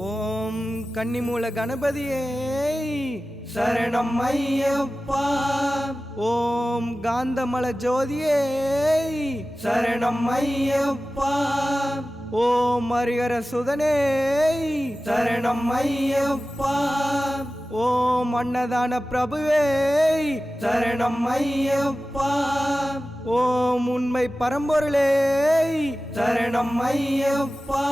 ஓம் கன்னிமூல கணபதியே சரணம் ஐயப்பா. ஓம் காந்தமல ஜோதியே சரணம் ஐயப்பா. ஓம் ஹரிஹர சுதனே சரணம் ஐயப்பா. ஓம் அன்னதான பிரபுவே சரணம் ஐயப்பா. ஓம் உண்மை பரம்பொருளே சரணம் ஐயப்பா.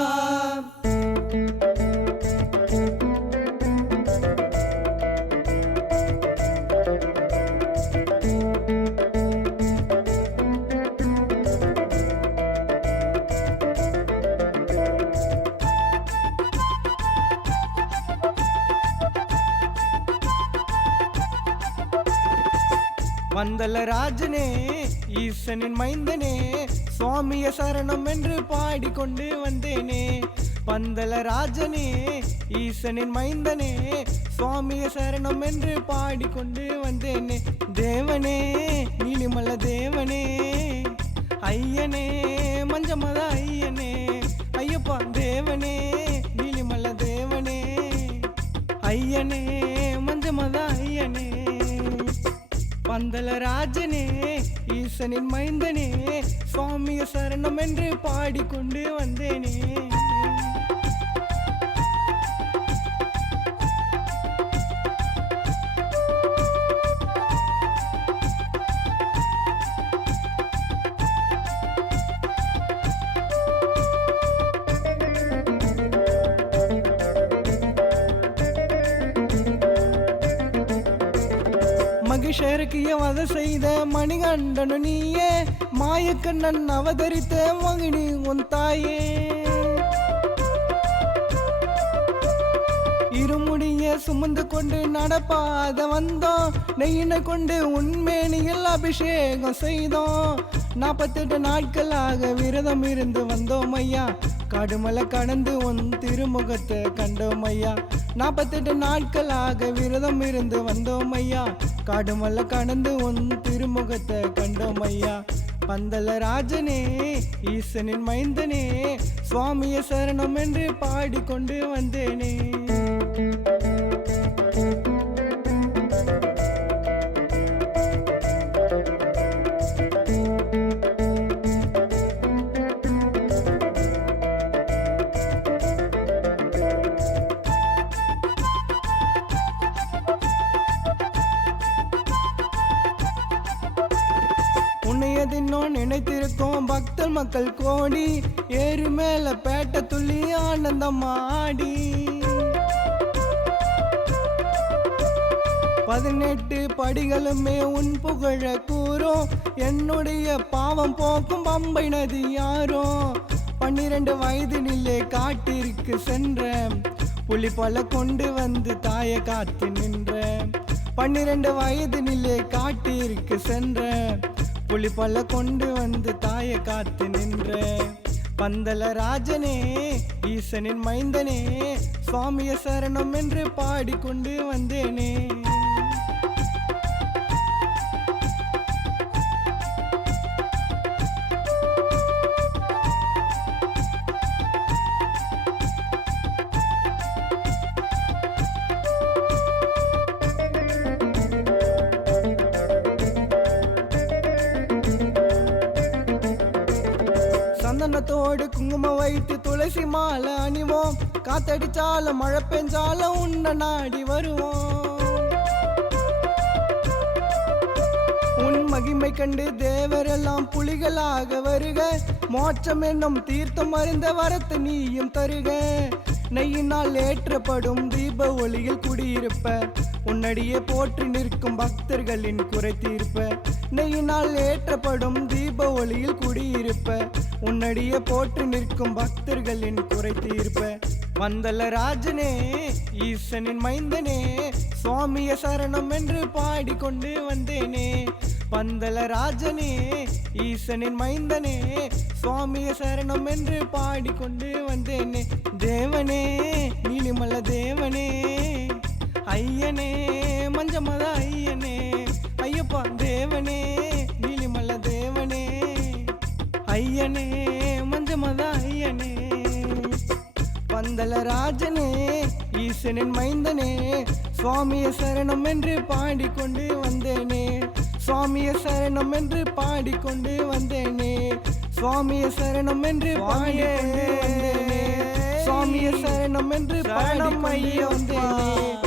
வந்தல ராஜனே ஈசனின் மைந்தனே சுவாமிய சரணம் என்று பாடிக்கொண்டு வந்தேனே. பந்தல ராஜனே ஈசனின் மைந்தனே சுவாமிய சரணம் என்று பாடிக்கொண்டு வந்தேனே. தேவனே நீலிமல்ல தேவனே ஐயனே மஞ்சமத பந்தல ராஜனே ஈசனின் மைந்தனே சுவாமிய சரணம் என்று பாடிக்கொண்டு வந்தேனே. மகிஷருக்கு வத செய்த மணிகண்டனு நீயே மாயக்கண்ணன் அவதரித்த மகிழி உன் தாயே. இருமுடிய சுமந்து கொண்டு நடப்பாத வந்தோம் நெய்யினை கொண்டு உண்மேனியில் அபிஷேகம் செய்தோம். நாற்பத்தெட்டு நாட்களாக விரதம் இருந்து வந்தோம் ஐயா காடுமலை கடந்து உன் திருமுகத்தை கண்டோம் ஐயா நாற்பத்தெட்டு நாட்களாக விரதம் இருந்து வந்தோம் ஐயா காடுமலை கடந்து உன் திருமுகத்தை கண்டோம் ஐயா பந்தல ராஜனே ஈசனின் மைந்தனே சுவாமிய சரணம் என்று பாடிக்கொண்டு வந்தேனே. மக்கள் கோடி ஏறு மேல பேட்ட துள்ளி ஆனந்தம் ஆடி. பதினெட்டு படிகளுமே உன் புகழ கூறும். என்னுடைய பாவம் போக்கும் பம்பை நதி யாரோ? பன்னிரண்டு வயது காட்டிற்கு சென்றேன். புலி பல கொண்டு வந்து தாய காத்து நின்றேன். பன்னிரண்டு வயது நிலை காட்டிற்கு சென்றேன். புலி பல கொண்டு வந்து தாய காத்து நின்ற பந்தல ராஜனே ஈசனின் மைந்தனே சுவாமிய சரணம் என்று பாடிக்கொண்டு வந்தேனே. சந்தனத்தோடு குங்குமம் வைத்து துளசி மாலை அணிவோம். காத்தடிச்சாலும் மழை பெஞ்சாலும் உன்னை நாடி வருவோம். என்னும் மகிமை கண்டு தேவரெல்லாம் புலிகளாக வருக. மோட்சம் என்னும் தீர்த்தம் அறிந்த வரத்தை நீயும் தருக. நெய்யினால் ஏற்றப்படும் தீப ஒளியில் குடியிருப்ப. உன்னடியே போற்றி நிற்கும் பக்தர்களின் குறை தீர்ப்ப. நெய்யினால் ஏற்றப்படும் தீப ஒளியில் குடியிருப்ப. உன்னடியே போற்றி நிற்கும் பக்தர்களின் குறை தீர்ப்ப. வந்தல ராஜனே ஈசனின் மைந்தனே சுவாமிய சரணம் என்று பாடிக்கொண்டு வந்தேனே. பந்தல ராஜனே ஈசனின் மைந்தனே சுவாமிய சரணம் என்று பாடிக்கொண்டு வந்தேனே. தேவனே நீலிமல்ல தேவனே ஐயனே மஞ்சமத ஐயனே ஐயப்பா தேவனே நீலிமல்ல தேவனே ஐயனே மஞ்சமத ஐயனே. பந்தல ராஜனே ஈசனின் மைந்தனே சுவாமிய சரணம் என்று பாடிக்கொண்டு வந்தேனே. சுவாமிய சரணம் என்று பாடிக்கொண்டு வந்தேனே. சுவாமிய சரணம் என்று வந்தேனே. சுவாமிய சரணம் என்று பாடிக்கொண்டு ஐயப்பா. வந்தேனே.